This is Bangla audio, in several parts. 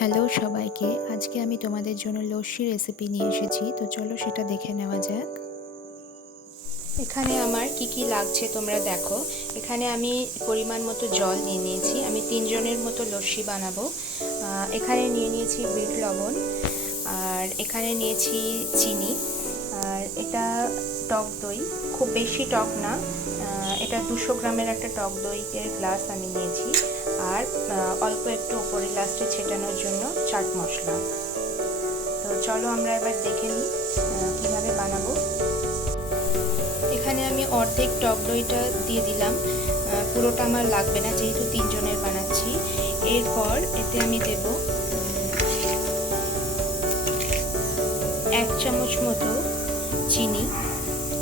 হ্যালো সবাইকে, আজকে আমি তোমাদের জন্য লস্যি রেসিপি নিয়ে এসেছি। তো চলো সেটা দেখে নেওয়া যাক। এখানে আমার কি কি লাগছে তোমরা দেখো। এখানে আমি পরিমাণ মতো জল নিয়ে নিয়েছি। আমি 3 জনের মতো লস্যি বানাবো। এখানে নিয়ে নিয়েছি বিট লবণ, আর এখানে নিয়েছি চিনি, আর এটা টক দই, খুব বেশি টক না। এটা 200 গ্রামের একটা টক দইয়ের গ্লাস আমি নিয়েছি, আর অল্প একটু উপরে লাস্টে ছেটানোর জন্য চাট মশলা। তো চলো আমরা এবার দেখে নিই কীভাবে বানাবো। এখানে আমি অর্ধেক টক দইটা দিয়ে দিলাম, পুরোটা আমার লাগবে না যেহেতু 3 জনের বানাচ্ছি। এরপর এতে আমি দেব 1 চামচ মতো চিনি।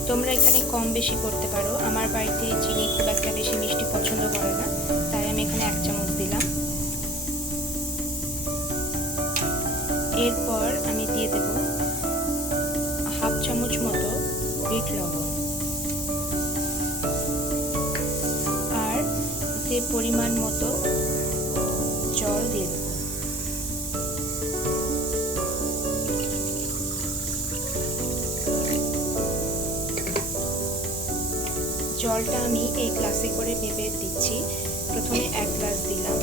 তোমরা এখানে কম বেশি করতে পারো, আমার বাড়িতে চিনি খুব একটা বেশি মিষ্টি পছন্দ করে না, তাই আমি এখানে 1 চামচ দিলাম। এরপর আমি দিয়ে দেব হাফ চামচ মতো বিট লবণ, আর এতে পরিমাণ মতো জল দিয়ে দেব। জলটা আমি এই গ্লাসে করে ভেবে দিচ্ছি। প্রথমে 1 গ্লাস দিলাম,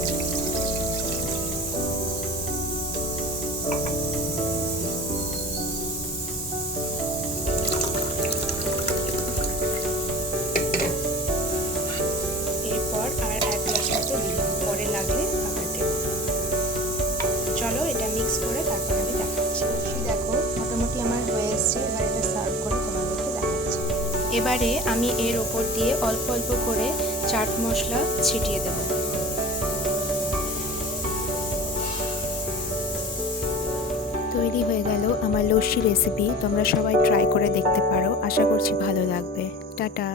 এরপর আর 1 গ্লাস মতো দিলাম, পরে লাগলে আবার দেব। চলো এটা মিক্স করে তারপর আমি দেখাচ্ছি। দেখো মোটামুটি আমার হয়ে এসছে, এবার এটা সার্ভ করে তোমাদেরকে দেখাচ্ছি। এবারে আমি এর ওপর দিয়ে অল্প অল্প করে চাট মশলা ছিটিয়ে দেব। তৈরি হয়ে গেল আমার লস্যি রেসিপি। তোমরা সবাই ট্রাই করে দেখতে পারো, আশা করছি ভালো লাগবে। টাটা।